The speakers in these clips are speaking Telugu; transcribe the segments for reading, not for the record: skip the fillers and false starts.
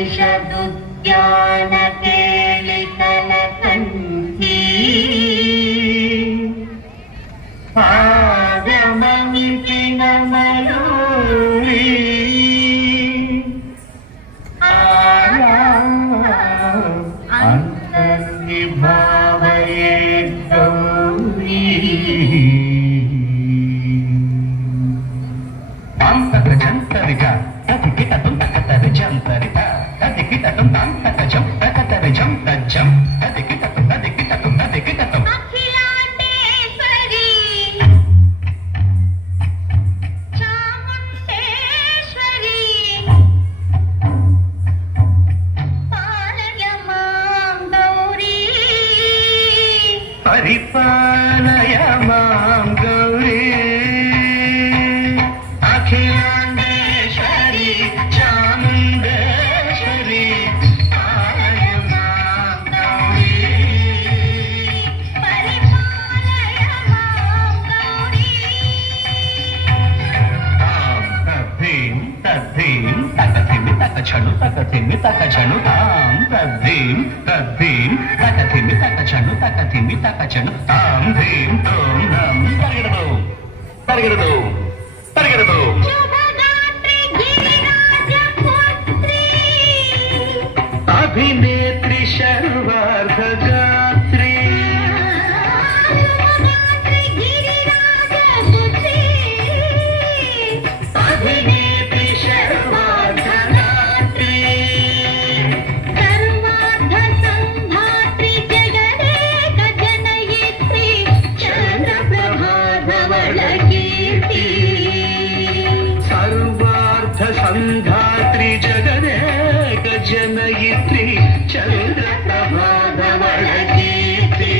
ಪರಿಷದುದ್ಯಾನ ಕೇಳಿಕಲ ಕಂಠಿ ಆಗಮನಿಸಿನ ಮಯೂರಿ ಅಂತರ್ನಿಭಾವಯೇ ಗೌರಿ జంతరిక తదికిట తుంతకతరి జంతరిక తదికిట తుంతంతక జం తకతరి జం తజ్జం తదికిట తదికిట తదికిట అఖిలాండేశ్వరి చాముండేశ్వరి పాలయ మాం గౌరీ పరిపాలయ మాం గౌరీ అఖిలాండేశ్వరి చాముండేశ్వరి పాలయ మాం గౌరీ పరిపాలయ మాం గౌరీ తద్ధీం తద్ధీం తకథిమి తకచను తకథిమి తకచను తాం తద్ధీం తద్ధీం తకథిమి తకచను తకథిమి తకచను తాం ధీం తోం నం తరిగడదు తరిగడదు తరిగడదు శుభగాత్రి గిరిరాజ పుత్రి అభినేత్రి శర్వార్ధగాత్రి శుభగాత్రి గిరిరాజ పుత్రి అభినేత్రి శర్వార్ధగాత్రి సర్వార్థ సంధాత్రి జగదేక జనయిత్రి చంద్రప్రభాధవళ కీర్తి సర్వార్థ సంధాత్రి జగదేక జనయిత్రి చంద్రప్రభాధవళ కీర్తి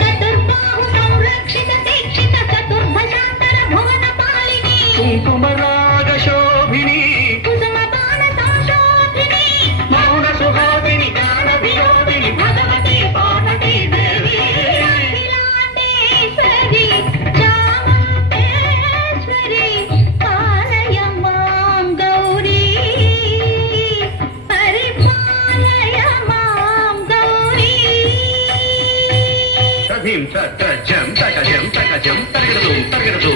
చతుర్బాహు సంరక్షిత దీక్షిత చతుర్భజాంతర భువన పాలిని కుంకుమరాగ శోభిని కుసుమ బాణ సంశోభిని మౌన సుహాసిని గాన వినోదిని భగవతి పార్వతీ దేవి అఖిలాండేశ్వరి చాముండేశ్వరి పాలయ మాం గౌరీ పరిపాలయ మాం గౌరీ తథీం తజం తకజం తకజం తరగడదు తరగడదు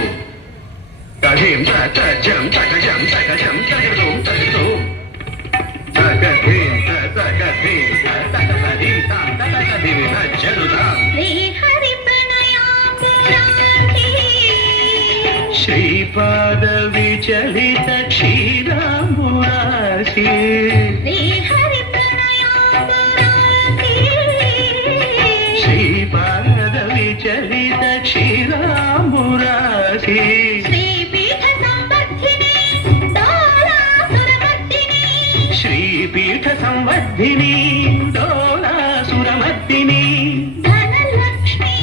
తథీం తజం తకజం తకజం తరగడదు తరగడదు తకధీం తకధీం తకధీం తకధీం తజరుదాం శ్రీహరి ప్రణయాపురాధి శ్రీపాద విచలిత క్షీరాంబురాశి శ్రీహరి ప్రణయాపురాధి శ్రీపాద విచలిత క్షీరాంబురాశి శ్రీపీఠ సంబద్ధిని డోలాసురమర్దిని శ్రీపీఠ సంవర్ధిని డోలాసురమర్దిని ధనలక్ష్మి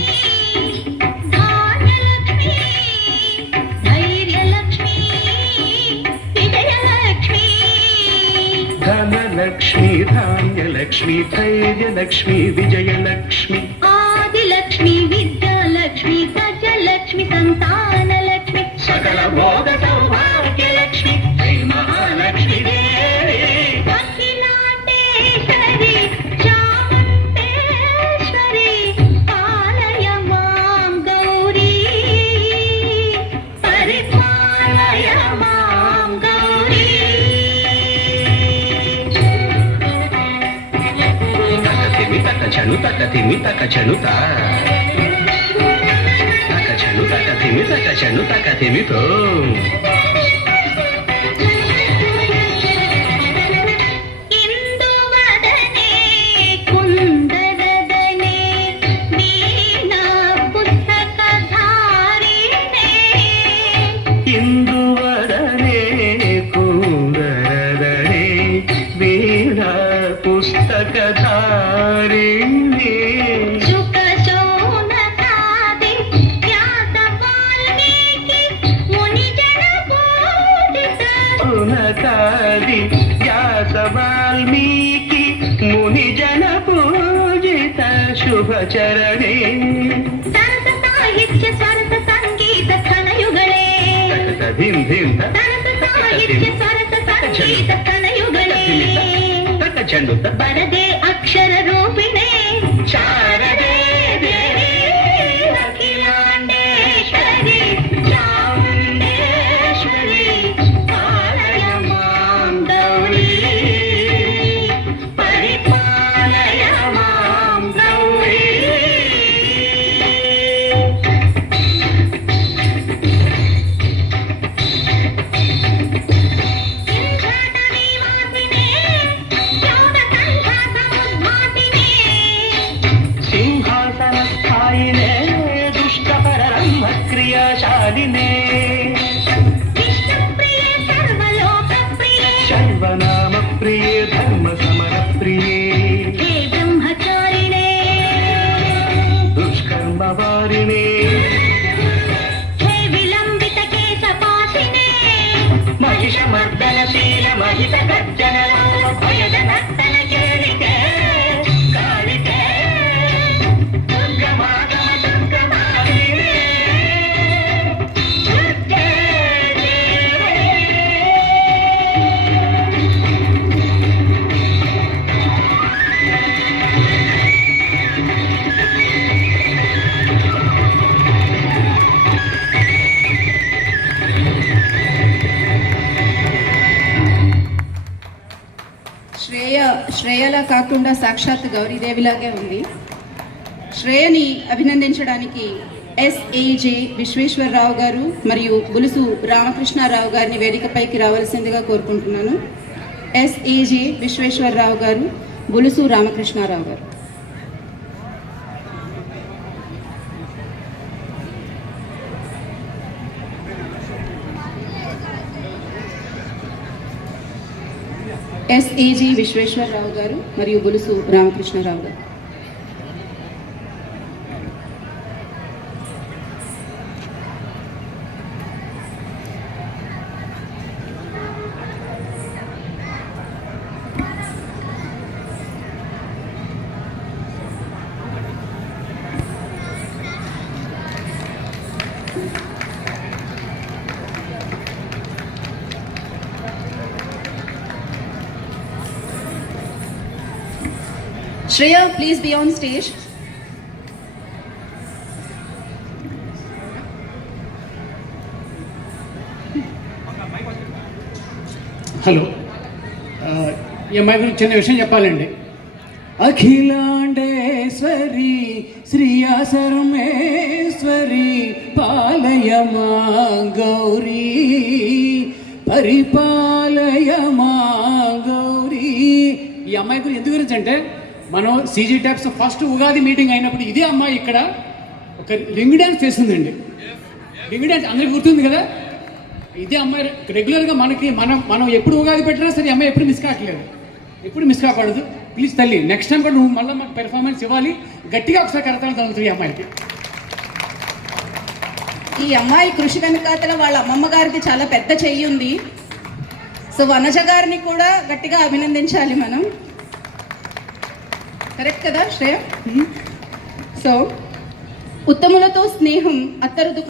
ధాన్యలక్ష్మి ధైర్యలక్ష్మి విజయలక్ష్మి ధనలక్ష్మి ధాన్యలక్ష్మి ధైర్యలక్ష్మి విజయలక్ష్మి ఆదిలక్ష్మి విద్యాలక్ష్మి గజలక్ష్మి సంతానలక్ష్మి సకల భోగ సౌభాగ్యలక్ష్మి శ్రీ మహాలక్ష్మి దేవి అఖిలాండేశ్వరి చాముండేశ్వరి పాలయ మాం గౌరీ పరిపాలయ మాం గౌరీ తకతిమి తకచను తకతిమి తకచను తకచను తకతిమి తకచను తకతిమితో ఇందువదనే కుందరదనే వీణా పుస్తకధారిణే ఇందువదనే కుందరదనే వీణ పుస్తకధారిణి శుక శౌనకాది వ్యాస వాల్మీకి మునిజన బోధిత సునకాది వ్యాస వాల్మీకి మునిజన పూజిత శుభచరణే సరస సాహిత్య సరస సంగీత ఘనయుగళే తకతధిం ధిం సరస సాహిత్య సరస సంగీత ఘనయుగళే చెండుత వరదే అక్షర రూపిణే శారదే దేవి అఖిలాండేశ్వరి చాముండేశ్వరి పాలయ మాం గౌరీ పరిపాలయ మాం గౌరీ సింహాట నివాసినే యోగ సంఘాత ఉద్భాసినే సింహాసన స్థాయినే దుష్టపరరంభ క్రియాశాలినే విష్ణుప్రియే సర్వలోకప్రియే శైవనామ ప్రియే ధర్మ సమర ప్రియే హే బ్రహ్మచారిణే దుష్కర్మ వారిణే హే విలంబిత కేశపాశినే మహిషమర్దనశీల మహిత గర్జన భయద నర్తన కేళికే కాళికే దుర్గమాగమ దుర్గమాలినే దుర్గే శ్రేయలా కాకుండా సాక్షాత్ గౌరీదేవిలాగే ఉంది. శ్రేయని అభినందించడానికి ఎస్ఏజే విశ్వేశ్వరరావు గారు మరియు బులుసు రామకృష్ణారావు గారిని వేదికపైకి రావాల్సిందిగా కోరుకుంటున్నాను. ఎస్ఏజే విశ్వేశ్వరరావు గారు, బులుసు రామకృష్ణారావు గారు. ఎస్ఏజీ విశ్వేశ్వరరావు గారు మరియు బులుసు రామకృష్ణారావు గారు. Shreya, please be on stage. Hello, ఈ అమ్మాయి గురించి చిన్న విషయం చెప్పాలండి. అఖిలాండేశ్వరి శ్రీయాసరమేశ్వరి పాలయ మా గౌరీ పరిపాలయ మా గౌరీ. ఈ అమ్మాయి గురించి ఎందుకు గురించి అంటే, మనం CG taps first Ugadi meeting అయినప్పుడు ఇదే అమ్మాయి ఇక్కడ ఒక రింగ్ డ్యాన్స్ చేస్తుందండి. రింగ్ డ్యాన్స్ అందరికీ గుర్తుంది కదా. ఇదే అమ్మాయి రెగ్యులర్గా మనం ఎప్పుడు ఉగాది పెట్టినా సరే అమ్మాయి ఎప్పుడు మిస్ కావట్లేదు, ఎప్పుడు మిస్ కాకూడదు. ప్లీజ్ తల్లి, నెక్స్ట్ టైం కూడా నువ్వు మళ్ళీ మాకు పెర్ఫార్మెన్స్ ఇవ్వాలి. గట్టిగా ఒకసారి కరతాలు తగ్గుతుంది ఈ అమ్మాయికి. ఈ అమ్మాయి కృషి వెనకాతల వాళ్ళ అమ్మమ్మ గారికి చాలా పెద్ద చెయ్యి ఉంది. సో వనజ గారిని కూడా గట్టిగా అభినందించాలి మనం. కరెక్ట్ కదా శ్రేయ? సో ఉత్తములతో స్నేహం అత్తరు